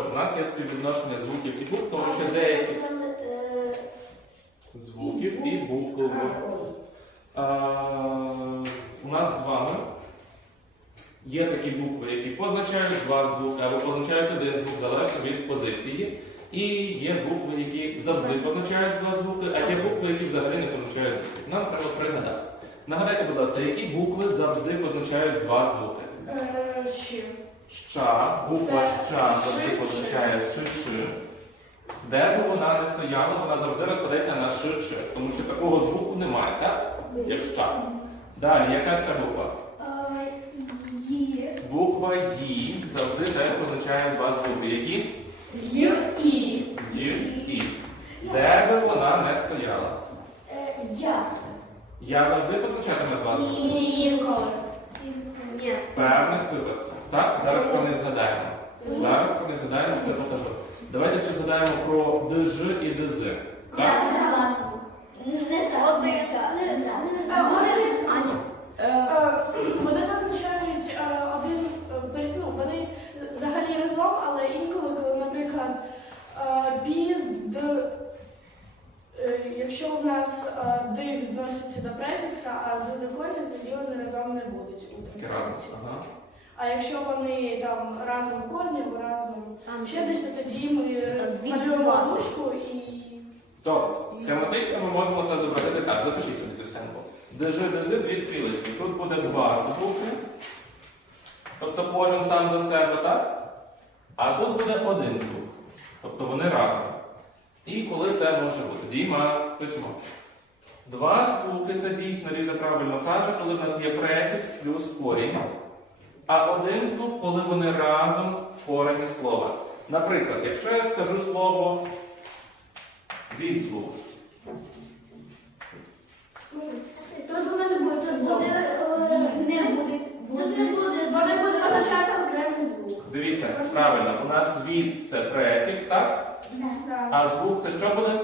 У нас є співвідношення звуків і букв, тому що деяких Е, звуків і букв. У нас з вами є такі букви, які позначають два звуки або позначають один звук залежно від позиції. І є букви, які завжди позначають два звуки, а є букви, які взагалі не позначають звуки. Нам треба пригадати. Нагадайте, будь ласка, які букви завжди позначають два звуки? е, Ще. Ща, буква Це ща завжди позначає ши-ши. Де б вона не стояла, вона завжди розкладається на ши-ши, тому що такого звуку немає, так? Як ща. Далі, яка ще буква? Е, Є. Буква Ї завжди теж позначає два звуки. Які? Є і. Ї, І. Де би вона не стояла? Е, Я. Я завжди позначатиме два звуки. Інколи. Ні. В певних випадках. Так, зараз про них згадаємо. Зараз про них згадаємо, все покажу. Давайте ще згадаємо про ДЖ і ДЗ. Так? Не за. Не за. Вони позначають е, один е, ну, вони взагалі разом, але інколи, коли, наприклад, е, бі, д, е, якщо в нас е, д відноситься до префікса, а з до корня, тоді вони разом не будуть Тільки разом. Ага. А якщо вони там разом корні або разом ще десь, то тоді ми малюємо дужку і Тобто, схематично ми можемо це зобразити так. Запишіть собі цю схемку. ДЖ, ДЗ, дві стрілочки. Тут буде два звуки. Тобто кожен сам за себе, так? А тут буде один звук. Тобто вони разом. І коли це може бути? Діма, письмо. Два звуки це дійсно Ліза правильно каже, коли в нас є префікс плюс корінь. А один звук, коли вони разом в корені слова. Наприклад, якщо я скажу слово відзвук, тут не будуть разом. Буде, е, не буде. Тут не буде. Вони будуть позначати окремий звук. дивіться, правильно, у нас від це префікс, так? А звук це що буде?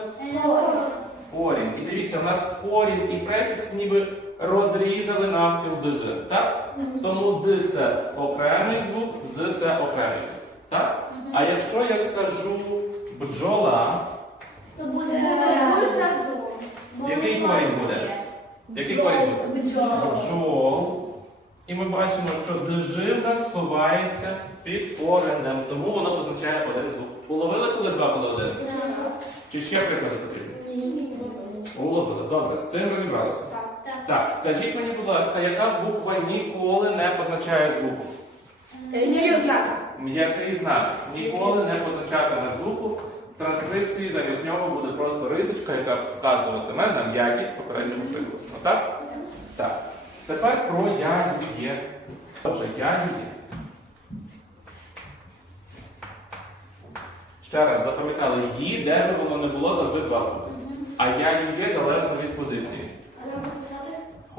Корінь. І дивіться, у нас корінь і префікс ніби розрізали навпіл ДЗ, так? Тому Д це окремий звук, З це окремий звук. Так? А якщо я скажу бджола, То буде. Разом. Який корінь буде? який корінь буде? Бджол. І ми бачимо, що ДЖ в нас ховається під коренем, тому воно позначає один звук. Уловили, коли два, коли один? Чи ще приклади потрібні? Уловили. Добре, з цим розібралися. Так. Так, скажіть мені, будь ласка, яка буква ніколи не позначає звуку? Є знака. М'який знак ніколи не позначатиме звуку. В транскрипції замість нього буде просто рисочка, яка вказуватиме на якість попереднього приголосного. Так? Так. Тепер про я є. Отже, я є. Ще раз запам'ятали, її, де би воно не було, завжди два звуки. А я є залежно від позиції.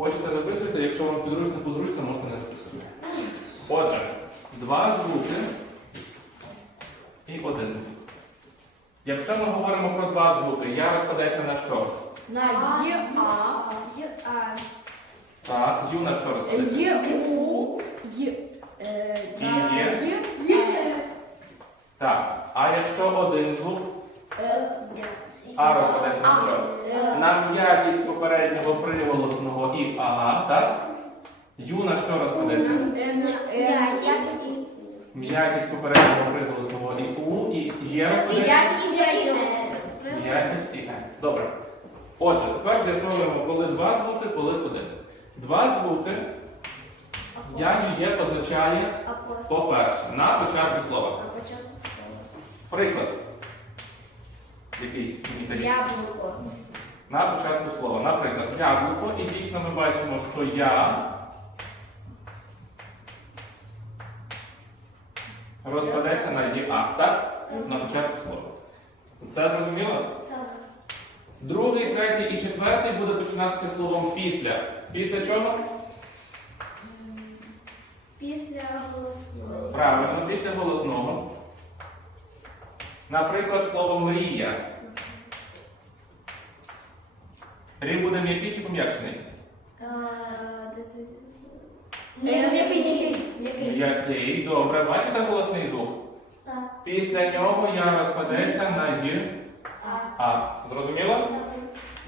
Хочете записуйте, якщо вам підручно позручно, можете не записувати. Отже, два звуки і один звук. Якщо ми говоримо про два звуки, я розпадається на що? На Є А, Так, ю на що розпадається? Є У, Є е, І є? Є Так. А якщо один звук, Е, а розпадається на що? На м'якість попереднього приголосного і ага, так? Ю на що розпадається? е, М'якість попереднього приголосного і у, і є розпадається? М'якість і е. Добре. Отже, тепер з'ясовуємо, коли два звуки, коли один. Два звуки я є позначає, по-перше, на початку слова. Приклад. Якийсь мені. Яблуко. На початку слова. Наприклад, яблуко, і дійсно ми бачимо, що я розпадеться на ЄА, так? На початку слова. Це зрозуміло? Другий, третій і четвертий буде починатися словом після. Після чого? Після голосного. Правильно, після голосного. Наприклад, слово мрія. Рі буде м'який чи пом'якшений? Який, який? Який? М'який. Добре. Бачите голосний звук? Так. Після нього я розпадеться на ї. А. Зрозуміло?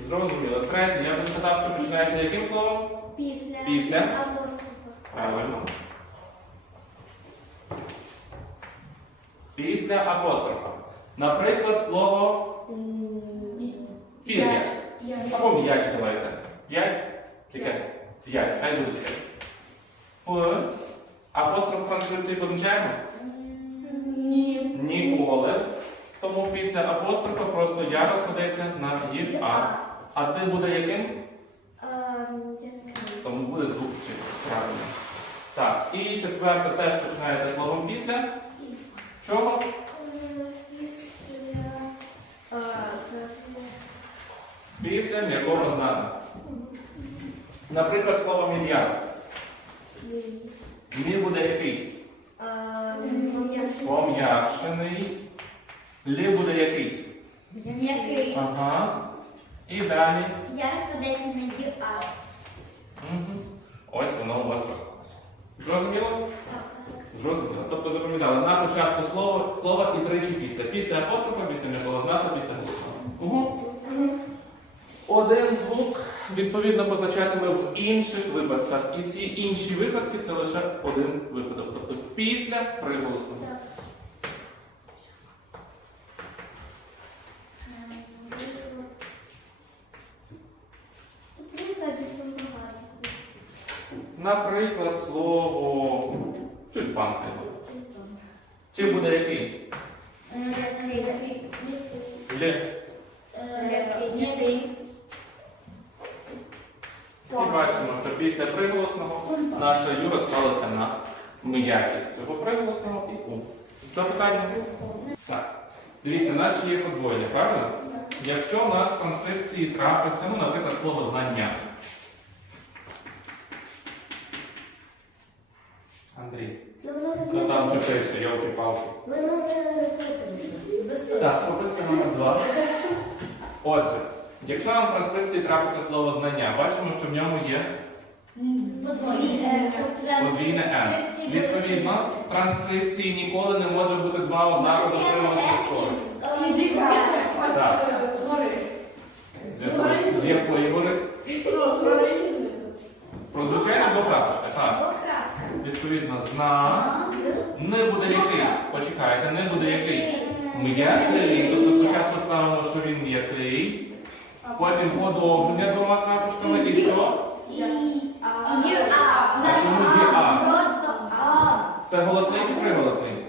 Зрозуміло. Третє, я вже сказав, що починається яким словом? Після. Після. Апострофа. Правильно. Після апострофа. Наприклад, слово пір'я. Або м'яч давайте. П'ять? Яке? П'ять. Хай буде п'ять. П. Апостроф транскрипції позначаємо? Ні. Ніколи. Тому після апострофа просто я розкладеться на їж А. А ти буде яким? Тому буде звукчик. Правильно. Так, і четверте теж починається словом після. Чого? Після м'якого знака. Наприклад, слово мільярд. Мі буде який? Пом'якшений. Лі буде який? Який? Ага. І далі. Я розкладається на ЮА. Угу. Ось воно у вас розклалося. Зрозуміло? Зрозуміло. Тобто запам'ятали на початку слова, слова і тричі після. Після апострофа, після м'якого знака, після голосного. Угу. Один звук відповідно позначатиме в інших випадках. І ці інші випадки це лише один випадок. Тобто після приголосного. Наприклад, слово тюльпан. Чи буде який? Лє. І бачимо, що після приголосного наша Ю розклалася на м'якість цього приголосного і У. Запитання? Так. Дивіться, у нас є подвоєння, правильно? Якщо у нас в транскрипції трапиться, ну, наприклад, слово знання. Андрій, ну там вже пише, йолки-палки. Так, попитка номер два. Отже, якщо нам в транскрипції трапиться слово знання, бачимо, що в ньому є подвійне Н. Відповідно, в транскрипції ніколи не може бути два однаково приголосних кори. Так. е. З- якої гори? Про звичайно двокрапочка. Так. Відповідно, зна. Не буде який. Почекайте, не буде який. М'який. Тобто спочатку ставимо, що він м'який. Потім подовження двома крапочками і що? І, А чому є А? Просто А. Це голосний чи приголосний?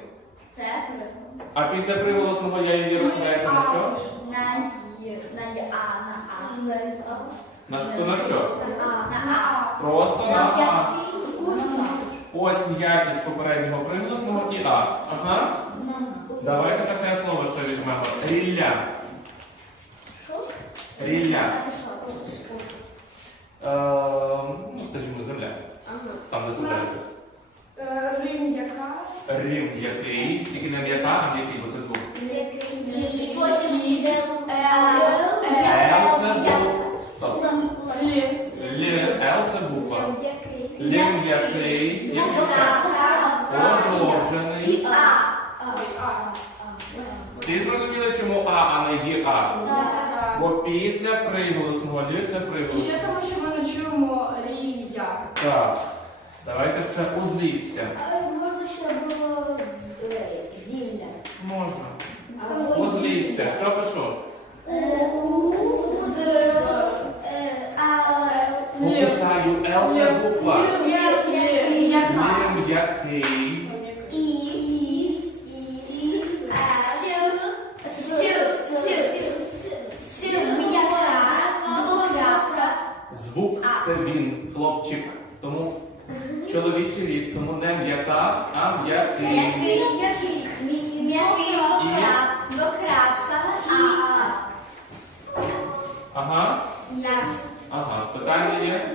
Це приголосний. А після приголосного я її розкладається на що? на Й. На А, на А. На що? На що? На А. На А. Просто на А. Ось м'якість попереднього приголосного і А. Ага. Давайте таке слово ще візьмемо. Рілля. Рілля. А це що? Просто шкода. Е, ну, скажімо, земля. Там де земля. Е, Рим яка? Рим який, тільки не м'яка, а м'який, бо це звук. І потім йде Л це. Стоп. Лі. Л, Л це буква. Лім який, який подовжений. І А. А. Всі зрозуміли, чому А, а не є А? Так. Бо після приголосного лі це І ще тому, що ми не чуємо рія. Так. Давайте ще узлісся. Можна ще було зілля. Можна. Узлісся. Що пишу? У, з, е, а, Пописаю Л це буква. Лі. Лі. Яка? Лім Звук це він, хлопчик. Тому чоловічий рід, тому не м'ята, а м'який. М'який, м'який, м'який, а, Ага. Ага. Питання є?